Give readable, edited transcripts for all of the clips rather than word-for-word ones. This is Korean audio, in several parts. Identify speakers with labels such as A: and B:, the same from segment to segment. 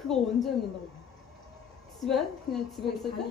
A: 그거 언제 입는다고? 집에? 그냥 집에 있을 때?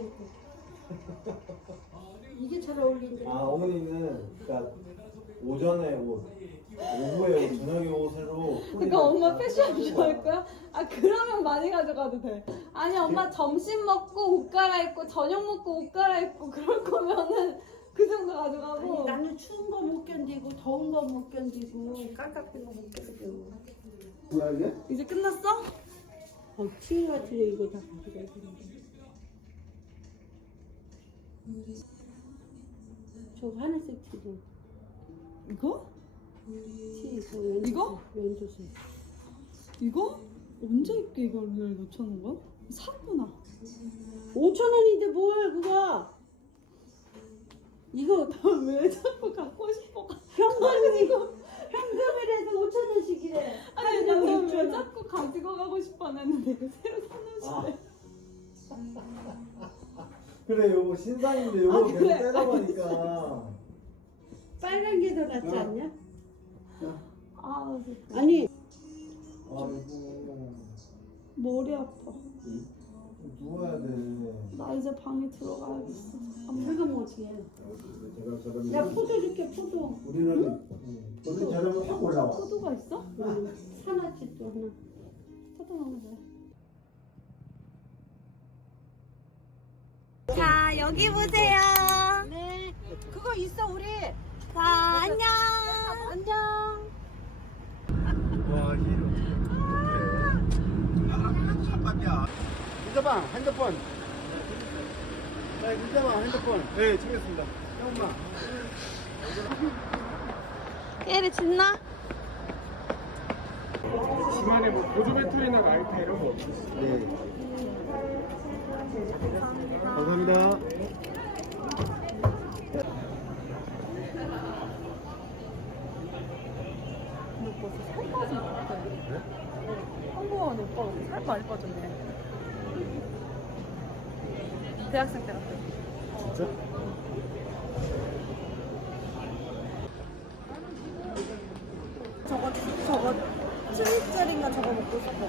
B: 이게 잘 어울린다.
C: 아 어머니는 그러니까 오전에 옷, 오후에 옷, 저녁에 옷으로.
A: 그러니까 엄마 패션 좋아할 거야? 아 그러면 많이 가져가도 돼. 아니 엄마 점심 먹고 옷 갈아입고 저녁 먹고 옷 갈아입고 그럴 거면은 그 정도 가져가고.
B: 아니, 나는 추운 거 못 견디고 더운 거 못 견디고 깜깜한 거 못 견디고.
C: 뭐야 이게?
A: 이제 끝났어?
B: TV 같은 거 이거 다 가져가야 되는데. 저거 하늘색 TV.
A: 이거?
B: 이거?
A: 이거?
B: 연두색.
A: 이거? 언제 입게 이거를 놓쳐놓은 거야? 샀구나.
B: 5,000원인데 뭘 그거? 이거
A: 왜 자꾸 갖고 싶어?
B: 현금이고 현금이라서 5,000원씩이래.
A: 아니 나는 왜 자꾸 가지고 가고 싶어 했는데 이거 새로 사놓으시래.
C: 그래 요거 신상인데 요거
A: 아,
C: 계속
A: 그래.
C: 빼다 보니까.
B: 빨간 게 더 낫지 않냐?
A: 아 진짜.
B: 아니
C: 아이고
A: 머리 아파.
C: 누워야 돼.
A: 나 이제 방에 들어가야겠어.
B: 그럼 어떻게 해?
C: 제가 저러면
B: 야 포도 줄게 포도.
C: 우리는 우리 저러면 확 올라와.
A: 포도가 있어?
B: 사놨지 또 하나.
A: 포도 먹으래. 자 여기 보세요.
B: 네. 그거 있어 우리.
A: 자 안녕.
B: 안녕.
C: 와 힐 어떻게 잠깐이야. 민서방 핸드폰. 자 민서방 핸드폰. 네 챙겼습니다. 형엄마.
A: 얘를 짖나?
D: 중간에 뭐 보조 배터리나 라이터 이런 거 없어?
C: 네. 감사합니다.
A: 살 빠진 것 같아. 한국은 오빠가 살 많이 빠졌네. 대학생 때 같아.
C: 진짜?
A: 저거 7일짜리인가 저거 먹고 싶어.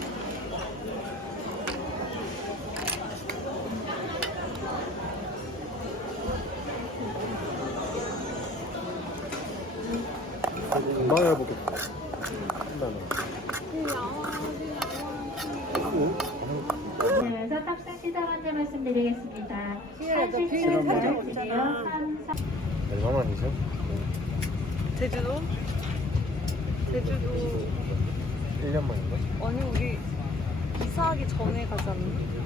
C: 금방 해보겠다. 한다는.
E: 그래서 탑승 시작 안내 말씀드리겠습니다.
B: 비행기 탄적 없잖아.
E: 3, 4.
C: 얼마만이죠?
A: 제주도? 제주도
C: 1년 만인가?
A: 아니 우리 이사하기 전에 가지 않나?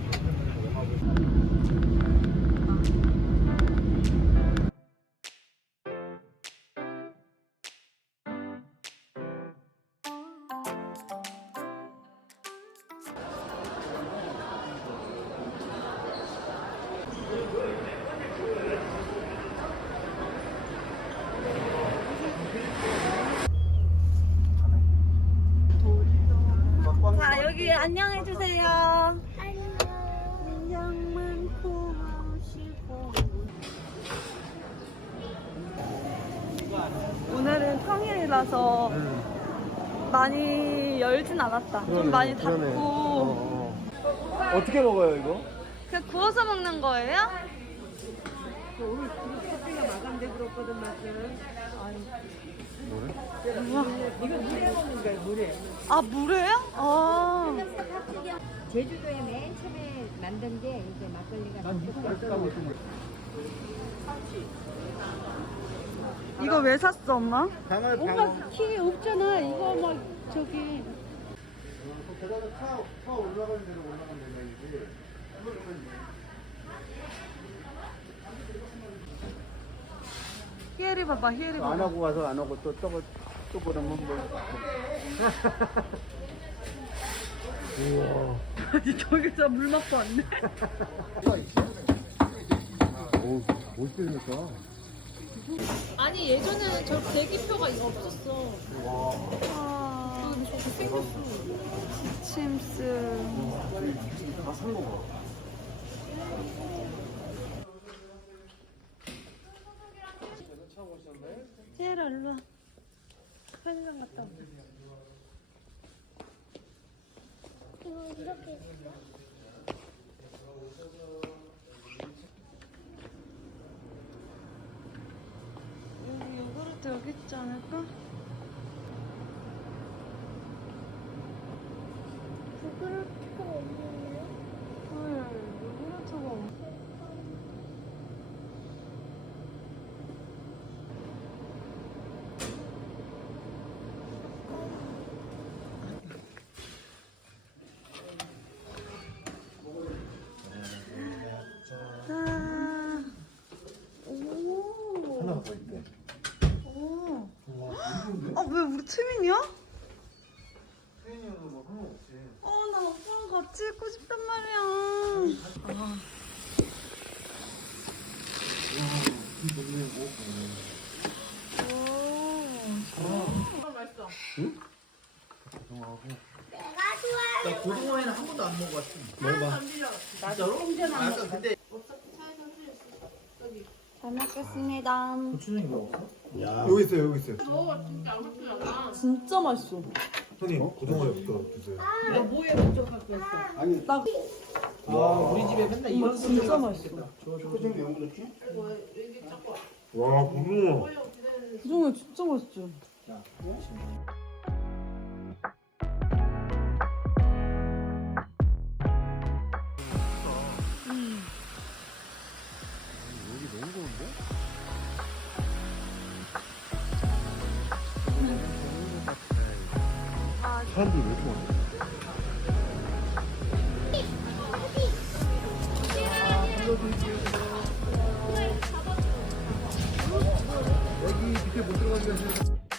A: 자 여기 안녕해주세요. 안녕 많고 하시고. 오늘은 평일이라서 많이 열진 않았다. 좀 많이 닫고.
C: 어떻게 먹어요 이거?
A: 그냥 구워서 먹는 거예요?
B: 오늘 커피가 마감돼 그렇거든 맛은. 이거 물에 먹는 거야 물에.
A: 아 물에요? 아
F: 제주도에 맨 처음에 만든 게 이제 막걸리가
A: 이거 왜 샀어 엄마?
C: 방어
B: 엄마 키 없잖아. 이거 막 저기.
C: 계단에 차 올라가는 대로 올라가면 된다이지.
A: 희엘이 봐봐 희엘이
C: 안
A: 봐봐.
C: 하고 가서 안 하고 또 그러면 뭐. 우와.
A: 아니 저기서 물 맞고 왔네.
C: 오 멋있게 생겼다.
A: 아니 예전에는 저 대기표가 이거 없었어. 아 근데 저렇게 생겼어. 침스.
C: 다산 거가.
A: 희엘아 일로 와. 편의점 갔다 오자.
G: 이렇게 있어.
A: 여기 요구르트 여기 있지 않을까?
G: 그렇게가 없는데.
A: 헐, 요구르트가 없어. 아, 오.
C: 하나 더 있대.
A: 오. 아, 왜 우리 트윈이야?
C: 혜인이도 뭐 상관없지.
A: 나 오빠랑 같이 있고 싶단 말이야. 아,
C: 이 동네 뭐?
H: 나 고등어회는 한 번도 안 먹어봤어.
C: 먹어봐.
H: 진짜로? 알았어. 근데
A: 잘 먹겠습니다.
H: 고추장이 뭐 없어?
C: 여기 있어요, 여기 있어요.
A: 진짜 맛있어.
C: 형님, 고등어회부터 주세요.
A: 나
H: 우리 집에 맨날 이런
A: 진짜 맛있어.
C: 와, 고등어.
A: 구정이 진짜 맛있지.
C: 여기 너무 좋은데? 사람들이 왜 이렇게 많아? 여기 밑에 못 들어가게 하세요.